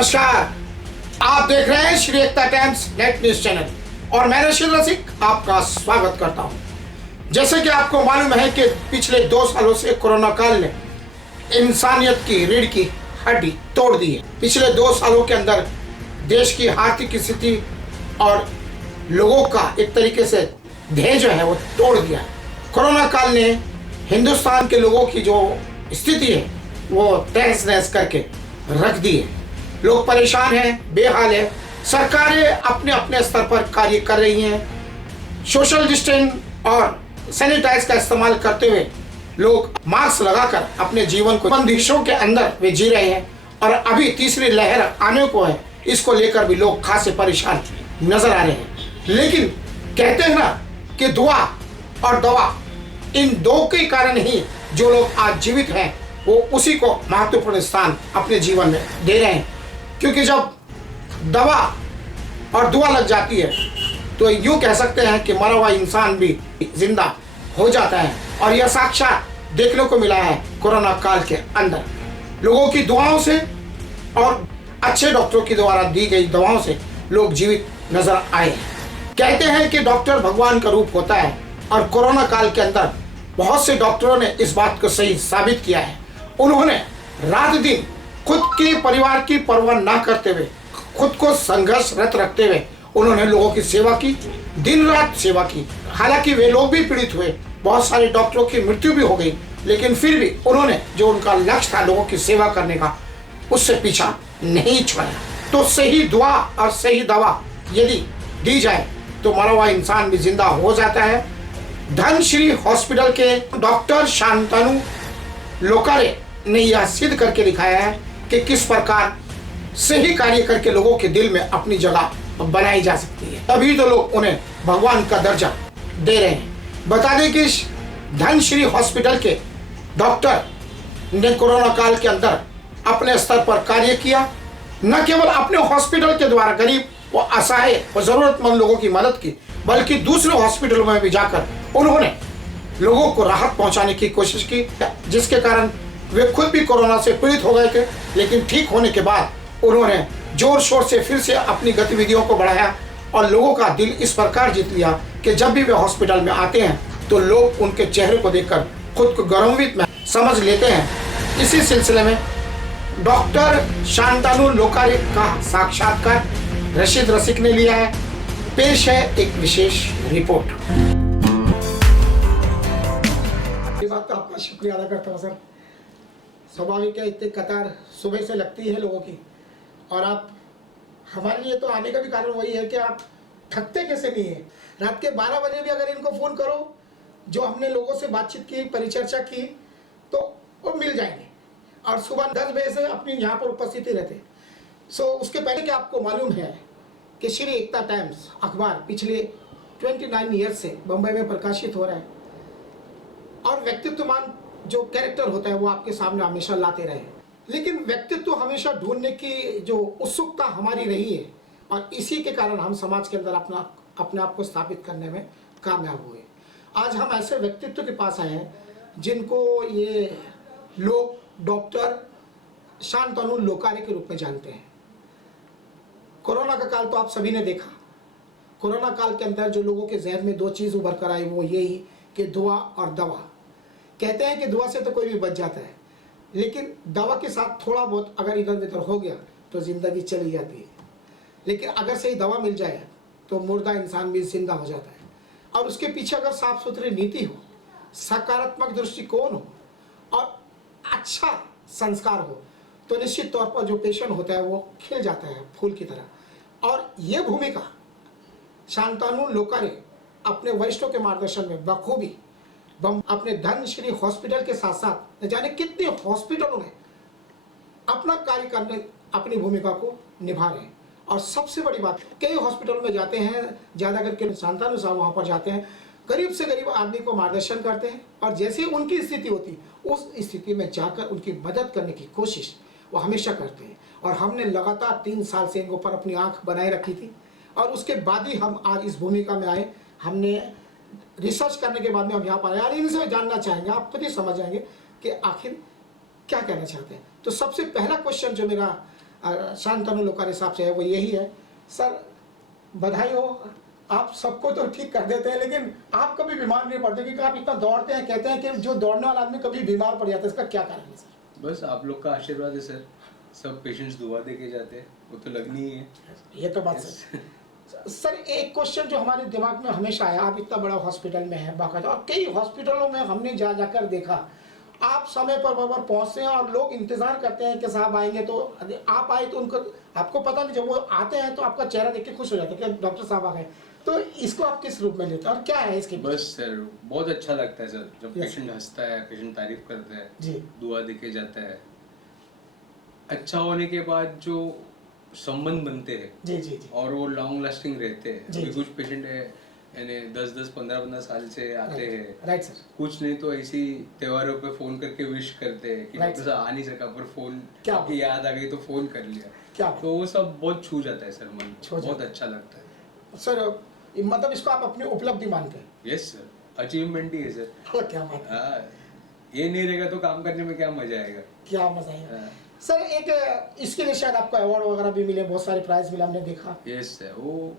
नमस्कार, आप देख रहे हैं श्री एकता टाइम्स नेट न्यूज चैनल और मैं रशीद रसिक आपका स्वागत करता हूं। जैसे कि आपको मालूम है कि पिछले 2 सालों से कोरोना काल ने इंसानियत की रीढ़ की हड्डी तोड़ दी है। पिछले 2 सालों के अंदर देश की आर्थिक स्थिति और लोगों का एक तरीके से ध्येय जो है वो तोड़ दिया है। कोरोना काल ने हिंदुस्तान के लोगों की जो स्थिति है वो तहस नहस करके रख दी है। लोग परेशान हैं, बेहाल है। सरकारें अपने अपने स्तर पर कार्य कर रही हैं। सोशल डिस्टेंस और सैनिटाइज का इस्तेमाल करते हुए लोग मास्क लगाकर अपने जीवन को बंदिशों के अंदर वे जी रहे हैं। और अभी तीसरी लहर आने को है, इसको लेकर भी लोग खासे परेशान नजर आ रहे हैं। लेकिन कहते हैं ना कि दुआ और दवा, इन दो के कारण ही जो लोग आज जीवित हैं वो उसी को महत्वपूर्ण स्थान अपने जीवन में दे रहे हैं। क्योंकि जब दवा और दुआ लग जाती है तो यूँ कह सकते हैं कि मरा हुआ इंसान भी जिंदा हो जाता है। और यह साक्षात देखने को मिला है कोरोना काल के अंदर। लोगों की दुआओं से और अच्छे डॉक्टरों की द्वारा दी गई दवाओं से लोग जीवित नजर आए हैं। कहते हैं कि डॉक्टर भगवान का रूप होता है और कोरोना काल के अंदर बहुत से डॉक्टरों ने इस बात को सही साबित किया है। उन्होंने रात दिन खुद के परिवार की परवाह ना करते हुए, खुद को संघर्षरत रखते हुए उन्होंने लोगों की सेवा की, दिन रात सेवा की। हालांकि वे लोग भी पीड़ित हुए, बहुत सारे डॉक्टरों की मृत्यु भी हो गई, लेकिन फिर भी उन्होंने जो उनका लक्ष्य था लोगों की सेवा करने का, उससे पीछा नहीं छोड़ा। तो सही दुआ और सही दवा यदि दी जाए तो मरा हुआ इंसान भी जिंदा हो जाता है। धनश्री हॉस्पिटल के डॉक्टर शांतनु लोकारे ने यह सिद्ध करके दिखाया है कि किस प्रकार सही कार्य करके लोगों के दिल में अपनी जगह बनाई जा सकती है। तभी तो लोग उन्हें भगवान का दर्जा दे रहे हैं। बता दें कि धनश्री हॉस्पिटल के डॉक्टर ने कोरोना काल के अंदर अपने स्तर पर कार्य किया। न केवल अपने हॉस्पिटल के द्वारा गरीब व असहाय व जरूरतमंद लोगों की मदद की, बल्कि दूसरे हॉस्पिटलों में भी जाकर उन्होंने लोगों को राहत पहुंचाने की कोशिश की, जिसके कारण वे खुद भी कोरोना से पीड़ित हो गए थे। लेकिन ठीक होने के बाद उन्होंने जोर शोर से फिर से अपनी गतिविधियों को बढ़ाया और लोगों का दिल इस प्रकार जीत लिया कि जब भी वे हॉस्पिटल में आते हैं तो लोग उनके चेहरे को देखकर खुद को गौरवान्वित समझ लेते हैं। इसी सिलसिले में डॉक्टर शांतनु लोकारे का साक्षात्कार रशीद रसिक ने लिया है। पेश है एक विशेष रिपोर्ट। बात का आपका शुक्रिया अदा करता हूँ सर। स्वाभाविक है, इतनी कतार सुबह से लगती है लोगों की, और आप हमारे लिए तो आने का भी कारण वही है कि आप थकते कैसे नहीं है। रात के 12 बजे भी अगर इनको फ़ोन करो, जो हमने लोगों से बातचीत की, परिचर्चा की, तो वो मिल जाएंगे। और सुबह 10 बजे से अपनी यहाँ पर उपस्थिति रहते। सो उसके पहले कि आपको मालूम है कि श्री एकता टाइम्स अखबार पिछले 29 ईयर से बम्बई में प्रकाशित हो रहा है और व्यक्तित्वमान जो कैरेक्टर होता है वो आपके सामने हमेशा लाते रहे। लेकिन व्यक्तित्व हमेशा ढूंढने की जो उत्सुकता हमारी रही है, और इसी के कारण हम समाज के अंदर अपने आप को स्थापित करने में कामयाब हुए। आज हम ऐसे व्यक्तित्व के पास आए हैं जिनको ये लोग डॉक्टर शांतनु लोकारे के रूप में जानते हैं। कोरोना का काल तो आप सभी ने देखा। कोरोना काल के अंदर जो लोगों के जहन में 2 चीज़ उभर कर आई वो यही कि दुआ और दवा। कहते हैं कि दुआ से तो कोई भी बच जाता है, लेकिन दवा के साथ थोड़ा बहुत अगर इधर उधर हो गया तो ज़िंदगी चली जाती है। लेकिन अगर सही दवा मिल जाए तो मुर्दा इंसान भी जिंदा हो जाता है। और उसके पीछे अगर साफ सुथरी नीति हो, सकारात्मक दृष्टिकोण हो और अच्छा संस्कार हो तो निश्चित तौर पर जो पेशेंट होता है वो खिल जाता है फूल की तरह। और ये भूमिका शांतनु लोकारे अपने वरिष्ठों के मार्गदर्शन में बखूबी अपने धनश्री हॉस्पिटल के साथ साथ न जाने कितने हॉस्पिटलों में अपना कार्य करने अपनी भूमिका को निभा रहे हैं। और सबसे बड़ी बात, कई हॉस्पिटलों में जाते हैं, ज़्यादा करके शांतनु साहब वहाँ पर जाते हैं, गरीब से गरीब आदमी को मार्गदर्शन करते हैं और जैसे उनकी स्थिति होती उस स्थिति में जाकर उनकी मदद करने की कोशिश वो हमेशा करते हैं। और हमने लगातार 3 साल से इनके ऊपर अपनी आँख बनाए रखी थी और उसके बाद ही हम आज इस भूमिका में आए। हमने रिसर्च करने के बाद में हम यहाँ पर आए। इनसे जानना चाहेंगे, आप खुद ही समझ जाएंगे कि आखिर क्या कहना चाहते हैं। तो सबसे पहला क्वेश्चन जो मेरा शांतनु लोका हिसाब से है वो यही है। सर बधाई हो, आप सबको तो ठीक कर देते हैं लेकिन आप कभी बीमार नहीं पड़ते, क्योंकि आप इतना दौड़ते हैं। कहते हैं कि जो दौड़ने वाला आदमी कभी बीमार पड़ जाता है, इसका क्या कारण है सर? बस आप लोग का आशीर्वाद है सर, सब पेशेंट्स दुआ दे के जाते हैं, वो तो लगनी ही है। ये तो बात सर एक क्वेश्चन जो हमारे दिमाग में हमेशा आया, आप इतना बड़ा हॉस्पिटल में हैं बाकायदा, और कई हॉस्पिटलों में हमने जाकर देखा आप समय पर बराबर पहुंचते हैं और लोग इंतजार करते हैं कि साहब आएंगे, तो आप आए तो उनको आपको पता नहीं, जब वो आते हैं तो आपका चेहरा देख के खुश हो जाता है कि डॉक्टर साहब आ गए। तो इसको आप किस रूप में लेते हैं और क्या है इसके? बस सर बहुत अच्छा लगता है सर, जब पेशेंट हंसता है, पेशेंट तारीफ करता है जी, दुआ देके जाता है। अच्छा होने के बाद जो संबंध बनते हैं जी जी जी, और वो लॉन्ग लास्टिंग रहते हैं। जी, अभी जी। कुछ पेशेंट है यानी 10-10, 15-15 साल से आते हैं। Right sir. कुछ नहीं तो ऐसी त्योहारों पे फोन करके विश करते हैं कि Right, डॉक्टर साहब आ नहीं सका पर फोन क्या आपकी याद आ गई तो फोन कर लिया। क्या तो वो सब बहुत छू जाता है सर, मन छू जाता बहुत है। अच्छा लगता है सर मतलब इसको आप अपनी उपलब्धि मानते हैं? यस सर, अचीवमेंट ही है सर। क्या बात है, हाँ, ये नहीं रहेगा तो काम करने में क्या मजा आएगा। क्या मजा आएगा। हाँ। सर एक इसके लिए शायद आपको अवार्ड वगैरह भी मिले, बहुत सारे प्राइज मिले हमने देखा। यस सर, वो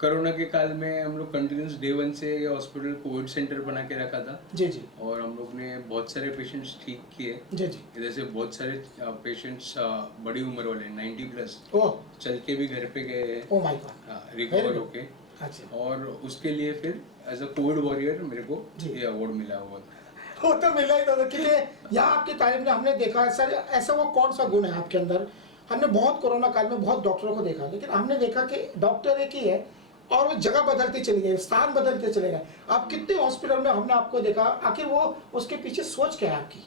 कोरोना के काल में हम लोग कंटिन्यूस डे 1 से हॉस्पिटल कोविड सेंटर बना के रखा था। जी जी, और हम लोग ने बहुत सारे पेशेंट्स ठीक किए। जी जी। इधर से बहुत सारे पेशेंट्स बड़ी उम्र वाले 90+ ओह, चल के भी घर पे गए हैं, oh my God. Recover Very होके। अच्छा, और उसके लिए फिर एज अ कोविड वॉरियर मेरे को जी। ये अवार्ड मिला हुआ था। वो तो मिला ही था क्योंकि यहाँ आपकी तारीफ में हमने देखा है सर, ऐसा वो कौन सा गुण है आपके अंदर? हमने बहुत कोरोना काल में बहुत डॉक्टरों को देखा, लेकिन हमने देखा कि डॉक्टर एक ही है और वो जगह बदलते चले गए, स्थान बदलते चले गए। आप कितने हॉस्पिटल में हमने आपको देखा, आखिर वो उसके पीछे सोच क्या है आपकी,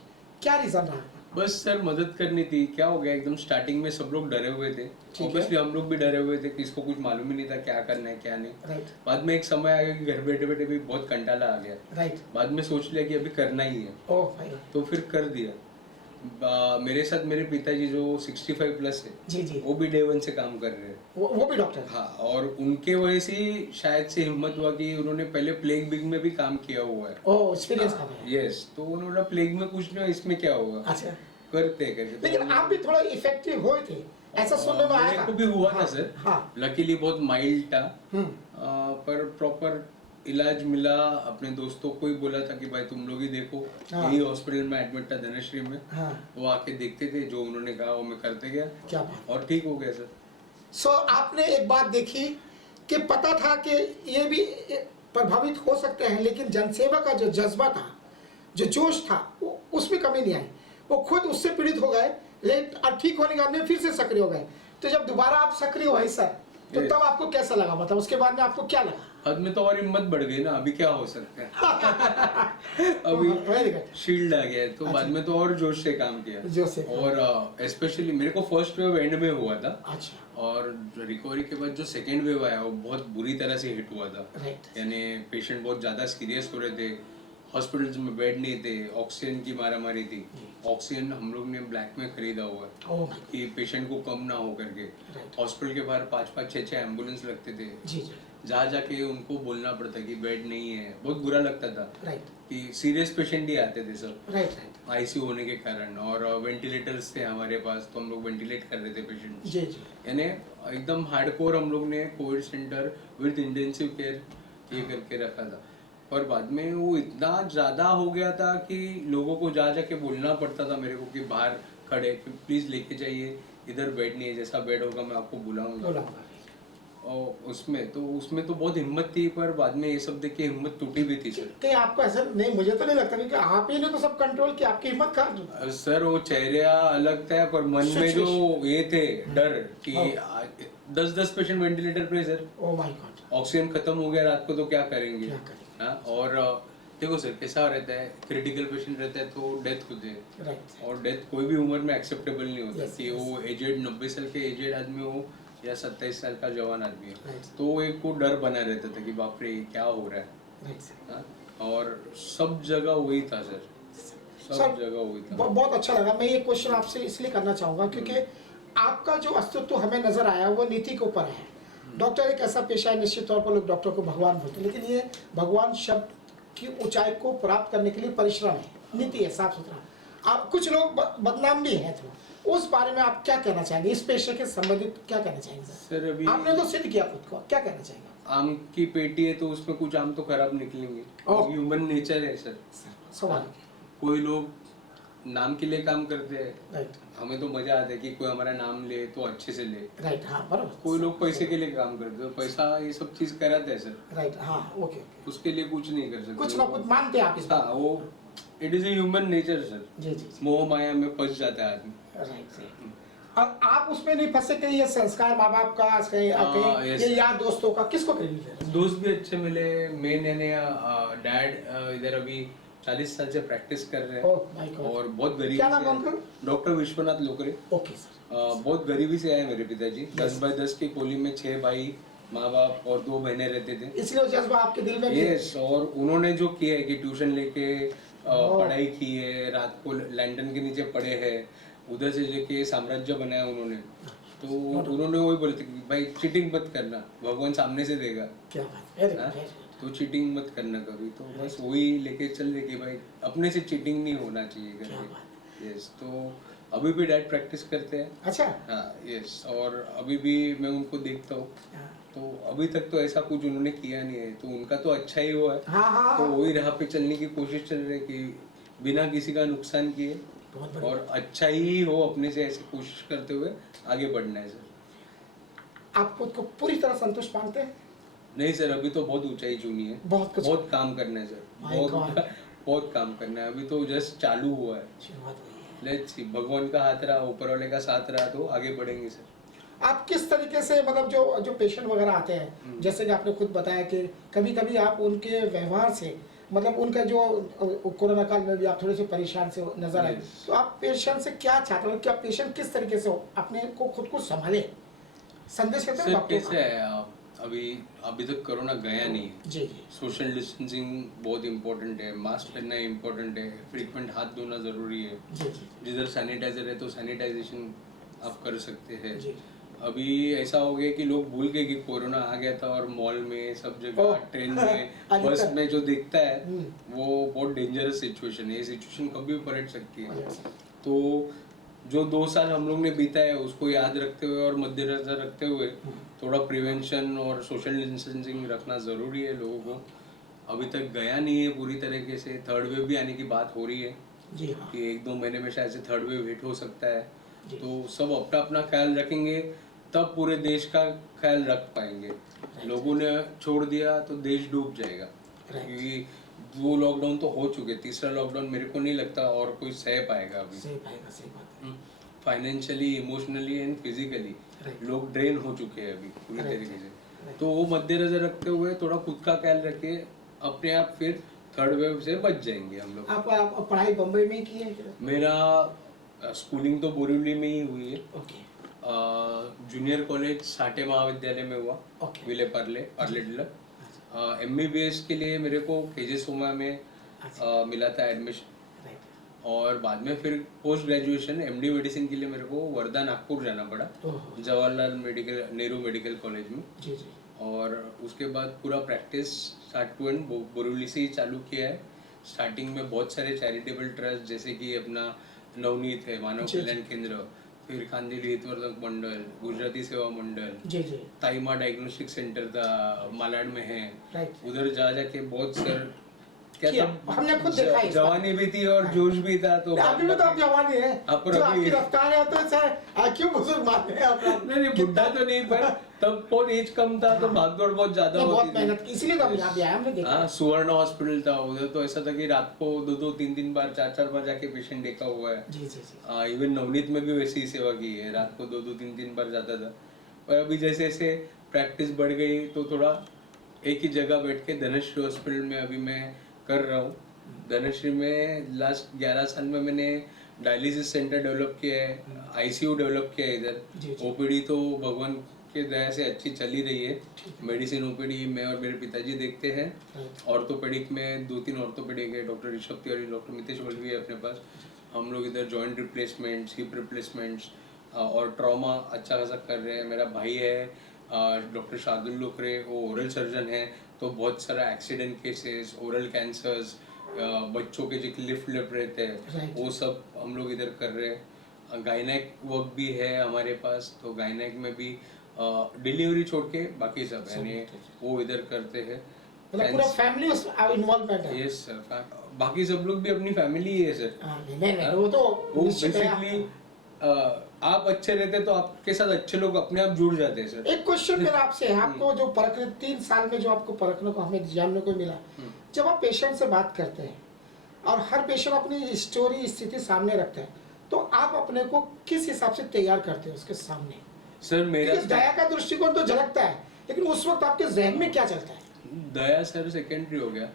क्या रीजन रहा? बस सर मदद करनी थी। क्या हो गया, एकदम स्टार्टिंग में सब लोग डरे हुए थे, ठीक है। ऑब्वियसली हम लोग भी डरे हुए थे कि इसको कुछ मालूम ही नहीं था क्या करना है क्या नहीं। राइट बाद में एक समय आ गया कि घर बैठे बैठे भी बहुत कंटाला आ गया। राइट। बाद में सोच लिया कि अभी करना ही है, ओह भाई, तो फिर कर दिया। मेरे साथ मेरे पिताजी जो 65+ है, जी जी, वो भी डे 1 से काम कर रहे हैं। वो भी डॉक्टर है? हाँ, और उनके वजह से ही शायद से हिम्मत हुआ कि उन्होंने पहले प्लेग बिग में भी काम किया हुआ है। ओह, एक्सपीरियंस का है। यस, तो उन्होंने प्लेग में कुछ नहीं, इसमें क्या होगा, अच्छा, करते करके। लेकिन आप भी थोड़ा इफेक्टिव हुए थे, ऐसा सुनने में आया मेरे था। को भी हुआ था हाँ, सर। हाँ। लकीली बहुत माइल्ड था। हम्म, पर प्रॉपर इलाज मिला। अपने दोस्तों को ही बोला था कि भाई तुम लोग ही देखो। हाँ। यही हॉस्पिटल में एडमिट था धनश्री में। हाँ, वो आके देखते थे, जो उन्होंने कहा वो मैं करते गया क्या बात। और ठीक हो गया सर। सो आपने एक बात देखी कि पता था कि ये भी प्रभावित हो सकते हैं, लेकिन जनसेवा का जो जज्बा था, जो जोश था, वो उसमें कमी नहीं आई। वो खुद उससे पीड़ित हो गए, लेकिन अब ठीक होने के बाद में फिर से सक्रिय हो गए। तो जब दोबारा आप सक्रिय हुए सर, तो Yes. तब आपको कैसा लगा, बताओ उसके बाद में आपको क्या लगा? बाद में तो और हिम्मत बढ़ गई ना, अभी क्या हो सकता है। अभी Very good. शील्ड आ गया है, तो बाद में तो और जोश से काम किया। जोश से। और स्पेशली मेरे को फर्स्ट वेव एंड में हुआ था, अच्छा, और रिकवरी के बाद जो सेकेंड वेव आया वो बहुत बुरी तरह से हिट हुआ था। राइट। यानी पेशेंट बहुत ज़्यादा सीरियस हो रहे थे, हॉस्पिटल्स में बेड नहीं थे, ऑक्सीजन की मारामारी थी। ऑक्सीजन हम लोग ने ब्लैक में खरीदा हुआ है ओह माय कि पेशेंट को कम ना हो करके। Right. हॉस्पिटल के बाहर 5-5, 6-6 एम्बुलेंस लगते थे, जी जी, जहाँ जाके उनको बोलना पड़ता कि बेड नहीं है। बहुत बुरा लगता था राइट कि सीरियस पेशेंट ही आते थे सब, राइट राइट, आईसीयू होने के कारण। और वेंटिलेटर्स थे हमारे पास, तो हम लोग वेंटिलेट कर रहे थे पेशेंट। जी जी, यानी एकदम हार्डकोर हम लोग ने Covid centre with intensive care ये करके रखा था। और बाद में वो इतना ज़्यादा हो गया था कि लोगों को जा जाके बोलना पड़ता था मेरे को कि बाहर खड़े कि प्लीज़ लेके जाइए, इधर बेड नहीं है, जैसा बेड होगा मैं आपको बुलाऊंगा। बोला। और उसमें तो बहुत हिम्मत थी, पर बाद में ये सब देख के हिम्मत टूटी भी थी सर। कहीं आपको ऐसा नहीं, मुझे तो नहीं लगता, क्योंकि आप ही ने तो सब कंट्रोल किया, आपकी हिम्मत कहाँ? सर वो चेहरा अलग था, पर मन में जो ये थे डर कि 10-10 पेशेंट वेंटिलेटर पे sir, oh my God, oxygen खत्म हो गया रात को तो क्या करेंगे। क्या करेंगे? हाँ, और देखो सर कैसा रहता है, क्रिटिकल पेशेंट रहता है तो डेथ होती है, राइट, और डेथ कोई भी उम्र में एक्सेप्टेबल नहीं होता। Yes, कि वो एजेड 90 साल के एजेड आदमी हो या 27 साल का जवान आदमी हो, Right. तो एक को डर बना रहता था कि बाप रे क्या हो रहा है। Right sir. हाँ, और सब जगह वही था सर, सब सर, जगह वही था। बहुत अच्छा लगा। मैं ये क्वेश्चन आपसे इसलिए करना चाहूँगा क्योंकि आपका जो अस्तित्व हमें नजर आया वो नीति के ऊपर है। डॉक्टर एक ऐसा पेशा है, निश्चित तौर पर लोग डॉक्टर को भगवान बोलते हैं, लेकिन ये भगवान शब्द की ऊंचाई को प्राप्त करने के लिए परिश्रम है, नीति है, साफ सुथरा। आप कुछ लोग बदनाम भी हैं, तो उस बारे में आप क्या कहना चाहेंगे, इस पेशे के संबंधित क्या कहना चाहेंगे सर? सर अभी आपने तो सिद्ध किया खुद को, क्या कहना चाहेंगे? आम की पेटी है तो उसमें कुछ आम तो खराब निकलेंगे, ओह। ह्यूमन नेचर है सर। स्वाभाविक है। कोई लोग नाम के लिए काम करते हैं, राइट हमें तो मजा आता है कि कोई हमारा नाम ले तो अच्छे से ले। राइट, हाँ बराबर। कोई लोग पैसे के लिए काम करते हैं, पैसा ये सब चीज कराते हैं सर, राइट, हाँ ओके ओके, उसके लिए कुछ नहीं कर सकते। कुछ ना कुछ मानते हैं आप इस हाँ बात? वो it is a human nature sir. जी जी जी, मोह माया में फंस जाता है आदमी। Right right. और आप उसमें नहीं फंसे कहीं, ये संस्कार माँ बाप का कहीं कहीं yes. ये यार दोस्तों का, किसको क्रेडिट है? दोस्त भी अच्छे मिले। मैंने डैड इधर अभी 40 साल से प्रैक्टिस कर रहे ओह हैं माय गॉड, और बहुत गरीबी क्या नाम से उनका? डॉक्टर विश्वनाथ लोकरे। Okay sir. बहुत गरीबी से आए मेरे पिताजी। Yes. 10x10 की कोली में 6 भाई, माँ बाप और 2 बहनें रहते थे। इसलिए वो जज्बा आपके दिल में भी है? यस, और उन्होंने जो किया है कि ट्यूशन लेके पढ़ाई की है, रात को लैंटर्न के नीचे पढ़े हैं, उधर से लेके साम्राज्य बनाया उन्होंने। तो उन्होंने वही बोलते कि भाई चीटिंग मत करना, भगवान सामने से देगा। क्या बात, वेरी हाँ? Good very good. तो चीटिंग मत करना कभी। तो बस वही लेके चल रहे कि भाई अपने से चीटिंग नहीं होना चाहिए क्या करके। बात यस, तो अभी भी डैड प्रैक्टिस करते हैं। अच्छा। हाँ यस, और अभी भी मैं उनको देखता हूँ। हाँ तो अभी तक तो ऐसा कुछ उन्होंने किया नहीं है, तो उनका तो अच्छा ही हुआ है। हाँ हाँ, तो वही राह पे चलने की कोशिश चल रही है कि बिना किसी का नुकसान किए बहुत बढ़िया। और अच्छा ही हो, अपने से ऐसी कोशिश करते हुए आगे बढ़ना है सर। आप खुद को पूरी तरह संतुष्ट मानते हैं? नहीं सर, अभी तो बहुत ऊंचाई चुनी है, बहुत कुछ बहुत काम करना है सर, My बहुत God. बहुत काम करना है। अभी तो जस्ट चालू हुआ है। शुरुआत हुई है। लेट्स सी, भगवान का हाथ रहा, ऊपर वाले का साथ रहा तो आगे बढ़ेंगे सर। आप किस तरीके से, मतलब जो जो पेशेंट वगैरह आते हैं, जैसे कि आपने खुद बताया कि कभी कभी आप उनके व्यवहार से, मतलब उनका जो कोरोना काल में भी आप थोड़े से परेशान से नजर आए, Yes. तो आप पेशेंट से क्या चाहते हो, क्या पेशेंट किस तरीके से अपने को खुद को संभाले, संदेश कहते हैं सर डॉक्टर कैसे है आप, अभी तक कोरोना गया नहीं है। जी जी सोशल डिस्टेंसिंग बहुत इंपॉर्टेंट है, मास्क पहनना इंपॉर्टेंट है, फ्रीक्वेंट हाथ धोना जरूरी है। जी जी जिधर सैनिटाइजर है तो सैनिटाइजेशन आप कर सकते हैं। जी। अभी ऐसा हो गया कि लोग भूल गए कि कोरोना आ गया था, और मॉल में सब जगह, ओह। ट्रेन में, अधिकतर। बस में जो दिखता है वो बहुत डेंजरस सिचुएशन है। ये सिचुएशन कभी भी पलट सकती है। तो जो 2 साल हम लोग ने बीता है उसको याद रखते हुए और मद्देनजर रखते हुए थोड़ा प्रिवेंशन और सोशल डिस्टेंसिंग रखना ज़रूरी है लोगों को। अभी तक गया नहीं है पूरी तरीके से, थर्ड वेव भी आने की बात हो रही है जी हाँ कि 1-2 महीने में शायद से थर्ड वेव हिट हो सकता है। जी। तो सब अपना अपना ख्याल रखेंगे तब पूरे देश का ख्याल रख पाएंगे। लोगों ने छोड़ दिया तो देश डूब जाएगा। क्योंकि 2 लॉकडाउन तो हो चुके, तीसरा लॉकडाउन मेरे को नहीं लगता और कोई सह पाएगा अभी। सही पाएगा, सही बात है। Financially, emotionally and physically Right. लोग ड्रेन हो चुके हैं अभी पूरी Right. तरीके से। तो वो मद्देनजर रखते हुए थोड़ा खुद का ख्याल रखिए, अपने आप फिर थर्ड वेव से बच जाएंगे हम लोग। आप पढ़ाई बम्बई में ही की है क्या? मेरा स्कूलिंग तो बोरिवली में ही हुई है। ओके जूनियर कॉलेज साठे महाविद्यालय में हुआ, ओके। विले पार्ले। MBBS के लिए मेरे को KJ सोमा में मिला था एडमिशन, राइट। और बाद में फिर पोस्ट ग्रेजुएशन MD मेडिसिन के लिए मेरे को वर्धा नागपुर जाना पड़ा, oh Jawaharlal Nehru medical college में। जी जी और उसके बाद पूरा practice start to end Borivali से ही चालू किया है। स्टार्टिंग में बहुत सारे चैरिटेबल ट्रस्ट, जैसे कि अपना नवनीत है, मानव जी, जी। कल्याण केंद्र, फिर खानदेल हितवर्धक मंडल, गुजराती सेवा मंडल, जी जी ताइमा डायग्नोस्टिक सेंटर था मालाड में है, राइट। उधर जा जाके बहुत सर क्या किया, तब हमने खुद देखा है इसका। जवानी भी थी और जोश भी था। तो अभी भी तो आप जवान ही है, हाँ, पर जो अभी- आपकी रफ्तार है तो सर क्यों बुजुर्ग मानते हैं आप? नहीं बुढ़ा तो नहीं, पर तब बहुत एज कम था तो भागदौड़ बहुत ज्यादा बहुत होती थी। मेहनत की, इसीलिए तो अभी आप आया, हमने देखा। हाँ, सुवर्ण हॉस्पिटल था उधर, तो ऐसा था कि रात को 2-2, 3-3 बार, 4-4 बार जाके पेशेंट देखा हुआ है। जी जी जी इवन नवनीत में भी वैसी ही सेवा की है, रात को 2-2, 3-3 बार जाता था। पर अभी जैसे जैसे प्रैक्टिस बढ़ गई तो थोड़ा एक ही जगह बैठ के धनश्री हॉस्पिटल में अभी मैं कर रहा हूँ। धनश्री में लास्ट 11 साल में मैंने डायलिसिस सेंटर डेवलप किया है, ICU डेवलप किया है इधर। जी, जी। OPD तो भगवान के दया से अच्छी चली रही है। मेडिसिन OPD मैं और मेरे पिताजी देखते हैं। ऑर्थोपेडिक में 2-3 ऑर्थोपेडिक है, डॉक्टर ऋषभ तिवारी, डॉक्टर मितेश वल्लवी है अपने पास। हम लोग इधर जॉइंट रिप्लेसमेंट्स, हिप रिप्लेसमेंट्स और ट्रॉमा अच्छा खासा कर रहे हैं। मेरा भाई है डॉक्टर शार्दुल लोकरे, वो ओरल सर्जन है, तो बहुत सारा एक्सीडेंट केसेस, ओरल कैंसर्स, बच्चों के जो लिफ्ट रहते हैं Right. वो सब हम लोग इधर कर रहे हैं। गायनेक वर्क भी है हमारे पास, तो गायनेक में भी डिलीवरी छोड़ के बाकी सब यानी वो इधर करते हैं। मतलब पूरा फैमिली उस इन्वॉल्वमेंट है। यस सर, बाकी सब लोग भी अपनी फैमिली ही है सर। नहीं वो तो वो निश्चित है। बेसिकली आप अच्छे रहते तो आपके साथ अच्छे लोग अपने आप जुड़ जाते हैं सर। एक क्वेश्चन मेरा आपसे है, आपको जो परखने 3 साल में जो आपको परखने को हमें जानने को मिला, जब आप पेशेंट से बात करते हैं और हर पेशेंट अपनी स्टोरी स्थिति सामने रखते हैं, तो आप अपने को किस हिसाब से तैयार करते हैं उसके सामने? सर मेरा दया का दृष्टिकोण तो झलकता है, लेकिन उस वक्त आपके जहन में क्या चलता है? दया सर सेकेंडरी हो गया।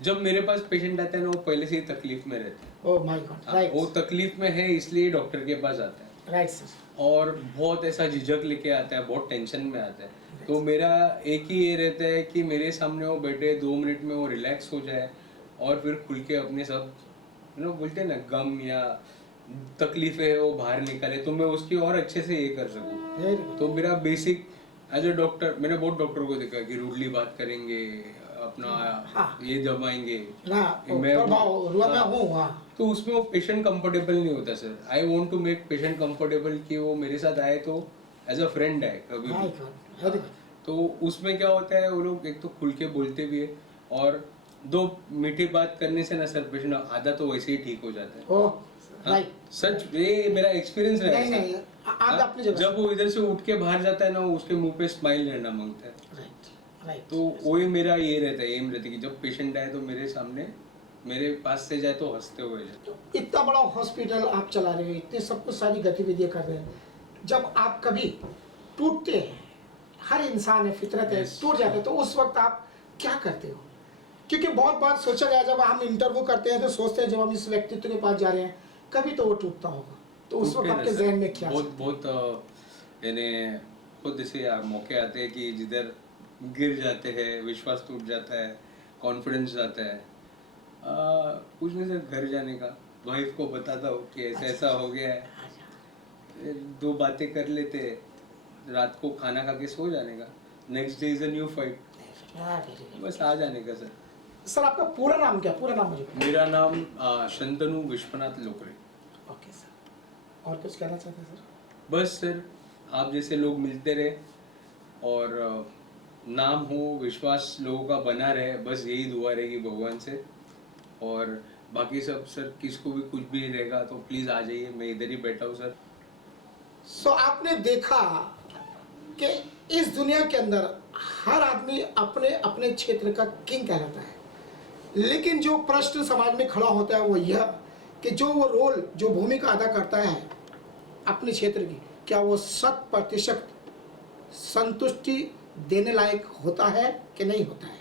जब मेरे पास पेशेंट आते हैं ना, वो पहले से ही तकलीफ में रहते हैं। Oh my God, right. वो तकलीफ में है इसलिए डॉक्टर के पास आता है। Right sir. और बहुत ऐसा झिझक लेके आता है, बहुत टेंशन में आता है। तो मेरा एक ही ये रहता है कि मेरे सामने वो बैठे 2 मिनट में वो रिलैक्स हो जाए और फिर खुल के अपने सब बोलते हैं ना गम या तकलीफें है वो बाहर निकाले, तो मैं उसकी और अच्छे से ये कर सकूँ। तो मेरा बेसिक एज अ डॉक्टर, मैंने बहुत डॉक्टर को देखा कि रूडली बात करेंगे, अपना ये दबाएंगे, तो उसमें वो पेशेंट कंफर्टेबल नहीं होता sir. I want to make patient comfortable कि वो मेरे साथ आए तो एज अ फ्रेंड आए कभी भी। तो उसमें क्या होता है, वो लोग एक तो खुल के बोलते भी है और 2 मीठी बात करने से ना सर पेशेंट आधा तो वैसे ही ठीक हो जाता है। ओह राइट, सच ये मेरा एक्सपीरियंस रहा है। नहीं आप अपनी जगह जब वो इधर से उठ के बाहर जाता है ना, उसके मुंह पे स्माइल रहना मांगता है। राइट। तो वही मेरा ये रहता है, एम रहता है कि जब पेशेंट आए तो मेरे सामने मेरे पास से जाए तो हंसते हुए जाए। तो इतना बड़ा हॉस्पिटल आप चला रहे हो, इतने सब कुछ सारी गतिविधियां कर रहे हैं, जब आप कभी टूटते हैं, हर इंसान है, फितरत है, टूट जाते हैं, तो उस वक्त आप क्या करते हो? क्योंकि बहुत बार सोचा गया, जब हम इंटरव्यू करते हैं तो सोचते हैं जब हम इस व्यक्तित्व के पास जा रहे हैं कभी तो वो टूटता होगा, तो उस वक्त आपके जहन में क्या? बहुत यानी खुद ऐसे मौके आते हैं कि जिधर गिर जाते हैं, विश्वास टूट जाता है, कॉन्फिडेंस जाता है। कुछ नहीं सर, घर जाने का, वाइफ को बताता हूँ कि ऐसा ऐसा हो गया है, 2 बातें कर लेते, रात को खाना खा के सो जाने का, next day is a new fight, बस आ जाने का सर। सर आपका पूरा नाम क्या? पूरा नाम मुझे? मेरा नाम शंतनु विश्वनाथ लोकरे। ओके सर, और कुछ कहना चाहते हैं सर? बस सर, आप जैसे लोग मिलते रहे और नाम हो, विश्वास लोगों का बना रहे, बस यही दुआ रहेगी भगवान से। और बाकी सब सर, किसको भी कुछ भी रहेगा तो प्लीज़ आ जाइए, मैं इधर ही बैठा हूँ सर। सो आपने देखा कि इस दुनिया के अंदर हर आदमी अपने अपने क्षेत्र का किंग कहलाता है, लेकिन जो प्रश्न समाज में खड़ा होता है वो यह कि जो वो रोल, जो भूमिका अदा करता है अपने क्षेत्र की, क्या वो 100% संतुष्टि देने लायक होता है कि नहीं होता है?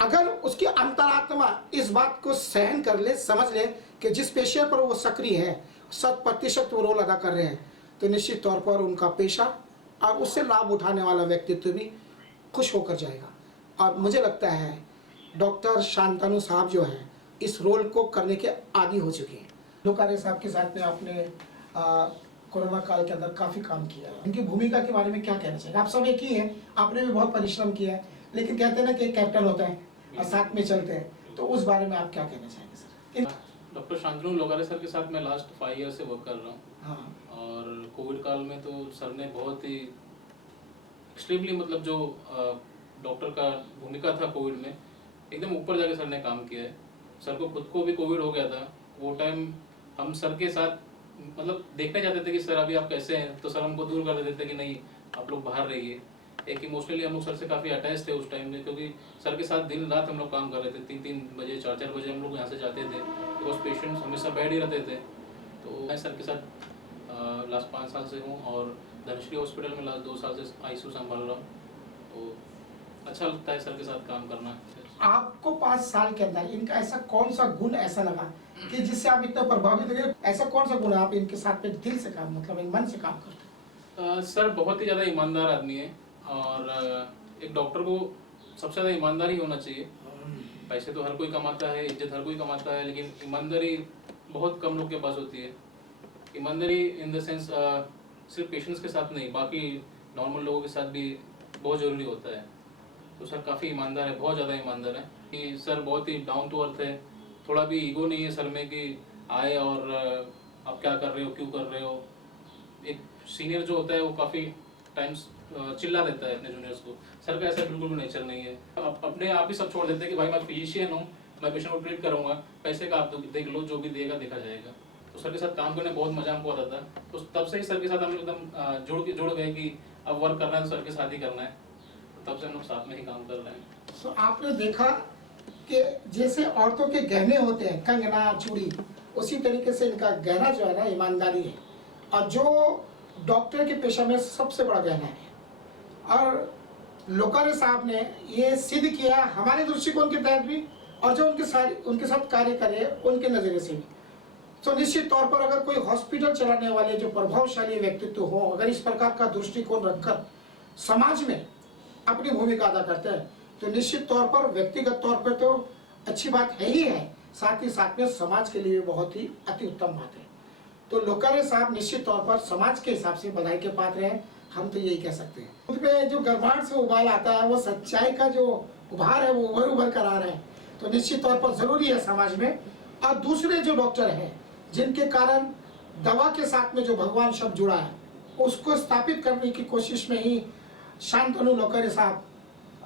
अगर उसकी अंतरात्मा इस बात को सहन कर ले, समझ ले कि जिस पेशे पर वो सक्रिय है 100% वो रोल अदा कर रहे हैं, तो निश्चित तौर पर उनका पेशा और उससे लाभ उठाने वाला व्यक्तित्व भी खुश होकर जाएगा। और मुझे लगता है डॉक्टर शांतनु साहब जो हैं इस रोल को करने के आदी हो चुके हैं। लोकारे साहब के साथ में आपने कोरोना काल के अंदर काफ़ी काम किया है, उनकी भूमिका के बारे में क्या कहना चाहिए? आप सब एक ही हैं, आपने भी बहुत परिश्रम किया है, लेकिन कहते हैं ना कि एक कैप्टन होता है और साथ में चलते हैं, तो उस बारे में आप क्या कहना चाहेंगे सर? डॉक्टर शांतनु लोकारे सर के साथ मैं लास्ट 5 ईयर से वर्क कर रहा हूँ। हाँ। और कोविड काल में तो सर ने बहुत ही एक्सट्रीमली, मतलब जो डॉक्टर का भूमिका था कोविड में, एकदम ऊपर जाके सर ने काम किया है। सर को खुद को भी कोविड हो गया था, वो टाइम हम सर के साथ मतलब देखने जाते थे कि सर अभी आप कैसे हैं, तो सर हमको दूर कर देते थे कि नहीं आप लोग बाहर रहिए। एक इमोशनली हम लोग सर से काफ़ी अटैच थे उस टाइम में, क्योंकि सर के साथ दिन रात हम लोग काम कर रहे थे। 3-3 बजे 4-4 बजे हम लोग यहाँ से जाते थे, तो उस पेशेंट्स हमेशा बेड ही रहते थे। तो मैं सर के साथ लास्ट 5 साल से हूँ और धनश्री हॉस्पिटल में लास्ट 2 साल से ICU संभाल रहा हूँ। तो अच्छा लगता है सर के साथ काम करना। आपको 5 साल के अंदर इनका ऐसा कौन सा गुण ऐसा लगा कि जिससे आप इतना प्रभावित हुए? ऐसा कौन सा गुण है आप इनके साथ में दिल से काम, मतलब मन से काम करते? सर बहुत ही ज़्यादा ईमानदार आदमी है और एक डॉक्टर को सबसे ज़्यादा ईमानदारी होना चाहिए। पैसे तो हर कोई कमाता है, इज्जत हर कोई कमाता है, लेकिन ईमानदारी बहुत कम लोग के पास होती है। ईमानदारी इन द सेंस सिर्फ पेशेंट्स के साथ नहीं, बाकी नॉर्मल लोगों के साथ भी बहुत ज़रूरी होता है। तो सर काफ़ी ईमानदार है, बहुत ज़्यादा ईमानदार है। कि सर बहुत ही डाउन टू अर्थ है, थोड़ा भी ईगो नहीं है सर में कि आए और आप क्या कर रहे हो, क्यों कर रहे हो। एक सीनियर जो होता है वो काफ़ी टाइम्स चिल्ला देता है अपने जूनियर्स को। सर का ऐसा बिल्कुल भी नेचर नहीं है। अपने आप ही सब छोड़ देते हैं कि भाई मैं फिजिशियन हूँ, मैं पेशेंट को ट्रीट करूँगा, पैसे का आप देख लो, जो भी देगा देखा जाएगा। तो सर के साथ काम करने में बहुत मजा हमको आता था। तो तब से ही सर के साथ हम लोग एकदम जुड़ गए कि अब वर्क करना है तो सर के साथ ही करना है। तब से हम लोग साथ में ही काम कर रहे हैं। तो आपने देखा कि जैसे औरतों के गहने होते हैं, कंगना, चूड़ी, उसी तरीके से इनका गहना जो है ना ईमानदारी है, और जो डॉक्टर के पेशा में सबसे बड़ा गहना है। और लोकारे साहब ने ये सिद्ध किया हमारे दृष्टिकोण के तहत भी, और जो उनके साथ कार्य करे उनके नज़रिए से भी। तो निश्चित तौर पर अगर कोई हॉस्पिटल चलाने वाले जो प्रभावशाली व्यक्तित्व हो, अगर इस प्रकार का दृष्टिकोण रखकर समाज में अपनी भूमिका अदा करते हैं, तो निश्चित तौर पर व्यक्तिगत तौर पर तो अच्छी बात है ही है, साथ ही साथ में समाज के लिए बहुत ही अति उत्तम बात है। तो लोकारे साहब निश्चित तौर पर समाज के हिसाब से बधाई के पात्र हैं, हम तो यही कह सकते हैं। उनपे जो गर्भाट से उबाल आता है, वो सच्चाई का जो उभार है वो उभर कर आ रहा है। तो निश्चित तौर पर जरूरी है समाज में। और दूसरे जो डॉक्टर हैं जिनके कारण दवा के साथ में जो भगवान शब्द जुड़ा है, उसको स्थापित करने की कोशिश में ही शांतनु लोकारे साहब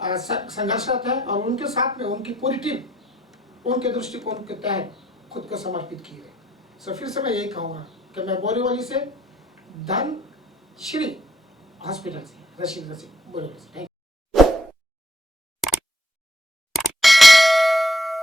संघर्षरत है, और उनके साथ में उनकी पूरी टीम उनके दृष्टिकोण के तहत खुद को समर्पित की है। सो फिर से मैं यही कहूँगा कि मैं बोरीवली से धन श्री हॉस्पिटल से रशीद बोरीवली से, थैंक यू।